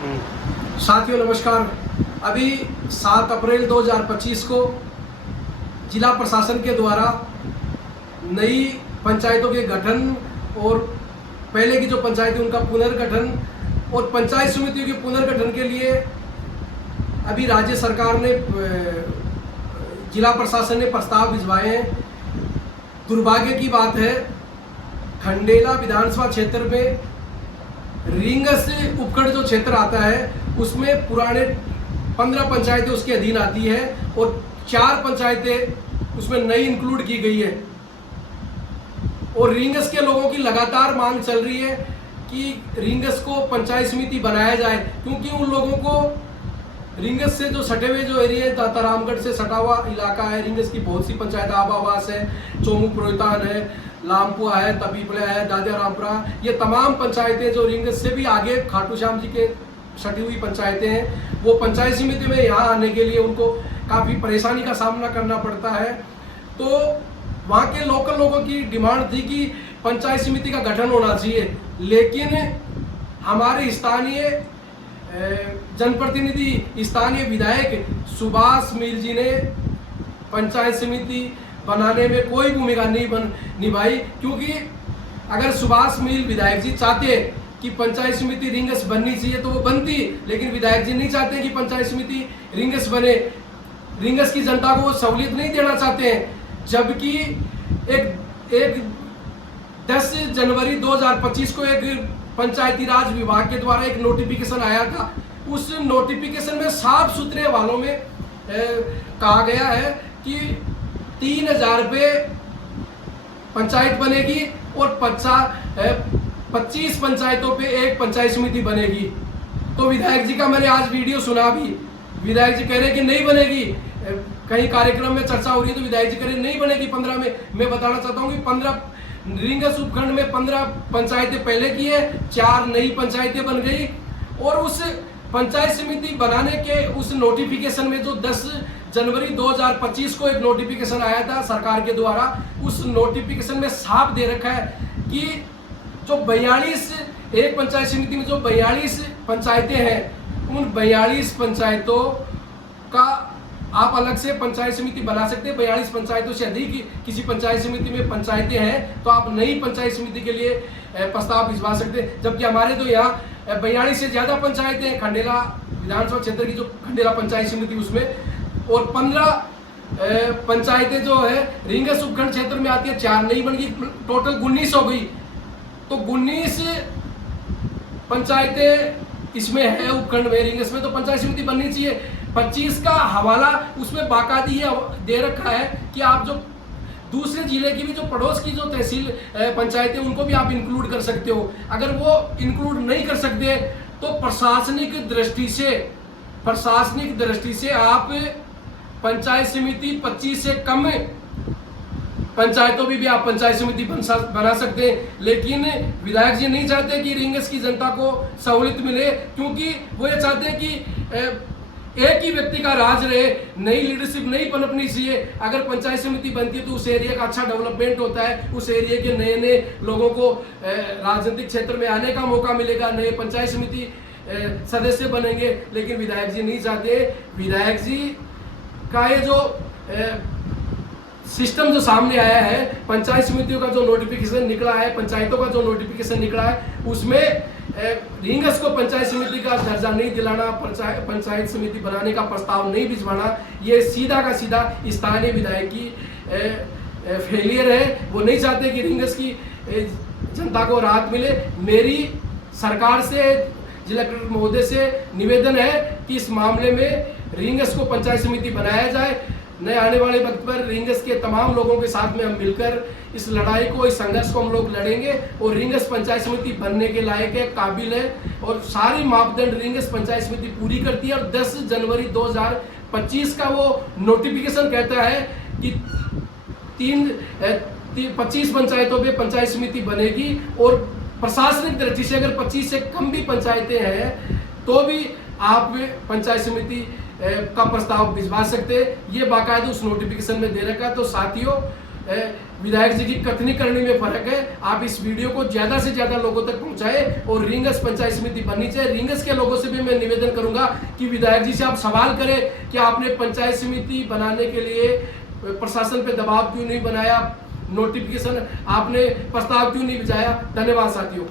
साथियों नमस्कार। अभी 7 अप्रैल 2025 को जिला प्रशासन के द्वारा नई पंचायतों के गठन और पहले की जो पंचायतें उनका पुनर्गठन और पंचायत समितियों के पुनर्गठन के लिए अभी राज्य सरकार ने जिला प्रशासन ने प्रस्ताव भिजवाए हैं। दुर्भाग्य की बात है, खंडेला विधानसभा क्षेत्र में रींगस उपखंड जो क्षेत्र आता है उसमें पुराने 15 पंचायतें उसके अधीन आती है और 4 पंचायतें उसमें नई इंक्लूड की गई है। और रींगस के लोगों की लगातार मांग चल रही है कि रींगस को पंचायत समिति बनाया जाए, क्योंकि उन लोगों को रींगस से जो सटे हुए जो एरिया है, दातारामगढ़ से सटा हुआ इलाका है, रींगस की बहुत सी पंचायत आबावास है, चोमू प्रोहितान है, लामपुआ है, तपीपले है, दादिया रामपुरा, ये तमाम पंचायतें जो रिंगस से भी आगे खाटू श्याम जी के सटी हुई पंचायतें हैं, वो पंचायत समिति में यहाँ आने के लिए उनको काफ़ी परेशानी का सामना करना पड़ता है। तो वहाँ के लोकल लोगों की डिमांड थी कि पंचायत समिति का गठन होना चाहिए, लेकिन हमारे स्थानीय जनप्रतिनिधि स्थानीय विधायक सुभाष मील जी ने पंचायत समिति बनाने में कोई भूमिका नहीं निभाई, क्योंकि अगर सुभाष मील विधायक जी चाहते कि पंचायत समिति रींगस बननी चाहिए तो वो बनती, लेकिन विधायक जी नहीं चाहते कि पंचायत समिति रींगस बने। रींगस की जनता को वो सहूलियत नहीं देना चाहते हैं। जबकि एक 10 जनवरी 2025 को एक पंचायती राज विभाग के द्वारा एक नोटिफिकेशन आया था। उस नोटिफिकेशन में साफ सुथरे हवालों में कहा गया है कि 3000 रुपये पंचायत बनेगी और 25 पंचायतों पे एक पंचायत समिति बनेगी। तो विधायक जी का मैंने आज वीडियो सुना भी, विधायक जी कह रहे हैं कि नहीं बनेगी। कहीं कार्यक्रम में चर्चा हो रही है तो विधायक जी कह रहे नहीं बनेगी 15 में। मैं बताना चाहता हूँ कि 15 रींगस उपखंड में 15 पंचायतें पहले की है, 4 नई पंचायतें बन गई। और उस पंचायत समिति बनाने के उस नोटिफिकेशन में जो 10 जनवरी 2025 को एक नोटिफिकेशन आया था सरकार के द्वारा, उस नोटिफिकेशन में साफ दे रखा है कि जो 42 एक पंचायत समिति में जो 42 पंचायतें हैं, उन 42 पंचायतों का आप अलग से पंचायत समिति बना सकते हैं। 42 पंचायतों से अधिक किसी पंचायत समिति में पंचायतें हैं तो आप नई पंचायत समिति के लिए प्रस्ताव भिजवा सकते हैं। जबकि हमारे तो यहाँ 42 से ज़्यादा पंचायतें हैं खंडेला विधानसभा क्षेत्र की, जो खंडेला पंचायत समिति उसमें, और 15 पंचायतें जो है रींगस उपखंड क्षेत्र में आती है, 4 नई बन गई, टोटल 19 हो गई। तो 19 पंचायतें इसमें है उपखंड में, रींगस में, तो पंचायत समिति बननी चाहिए। 25 का हवाला उसमें बाकायदा ये दे रखा है कि आप जो दूसरे जिले की भी जो पड़ोस की जो तहसील पंचायतें उनको भी आप इंक्लूड कर सकते हो। अगर वो इंक्लूड नहीं कर सकते तो प्रशासनिक दृष्टि से आप पंचायत समिति 25 से कम पंचायतों में भी आप पंचायत समिति बना सकते हैं। लेकिन विधायक जी नहीं चाहते कि रींगस की जनता को सहूलियत मिले, क्योंकि वो ये चाहते हैं कि एक ही व्यक्ति का राज रहे, नई लीडरशिप नहीं पनपनी चाहिए। अगर पंचायत समिति बनती है तो उस एरिया का अच्छा डेवलपमेंट होता है, उस एरिया के नए नए लोगों को राजनीतिक क्षेत्र में आने का मौका मिलेगा, नए पंचायत समिति सदस्य बनेंगे। लेकिन विधायक जी नहीं चाहते। विधायक जी का ये जो सिस्टम जो सामने आया है, पंचायत समितियों का जो नोटिफिकेशन निकला है, पंचायतों का जो नोटिफिकेशन निकला है, उसमें रींगस को पंचायत समिति का दर्जा नहीं दिलाना, पंचायत समिति बनाने का प्रस्ताव नहीं भिजवाना, ये सीधा का सीधा स्थानीय विधायक की फेलियर है। वो नहीं चाहते कि रींगस की जनता को राहत मिले। मेरी सरकार से, जिला कलेक्टर महोदय से निवेदन है कि इस मामले में रींगस को पंचायत समिति बनाया जाए। नए आने वाले वक्त पर रींगस के तमाम लोगों के साथ में हम मिलकर इस लड़ाई को, इस संघर्ष को हम लोग लड़ेंगे और रींगस पंचायत समिति बनने के लायक है, काबिल है और सारी मापदंड रींगस पंचायत समिति पूरी करती है। और 10 जनवरी 2025 का वो नोटिफिकेशन कहता है कि 25 पंचायतों पे पंचायत समिति बनेगी और प्रशासनिक दृष्टि से अगर 25 से कम भी पंचायतें हैं तो भी आप पंचायत समिति का प्रस्ताव भिजवा सकते हैं। ये बाकायदा उस नोटिफिकेशन में दे रखा है। तो साथियों, विधायक जी की कथनी करने में फर्क है। आप इस वीडियो को ज्यादा से ज्यादा लोगों तक पहुंचाए और रिंगस पंचायत समिति बननी चाहिए। रिंगस के लोगों से भी मैं निवेदन करूंगा कि विधायक जी से आप सवाल करें कि आपने पंचायत समिति बनाने के लिए प्रशासन पे दबाव क्यों नहीं बनाया, नोटिफिकेशन आपने प्रस्ताव क्यों नहीं भिजवाया। धन्यवाद साथियों।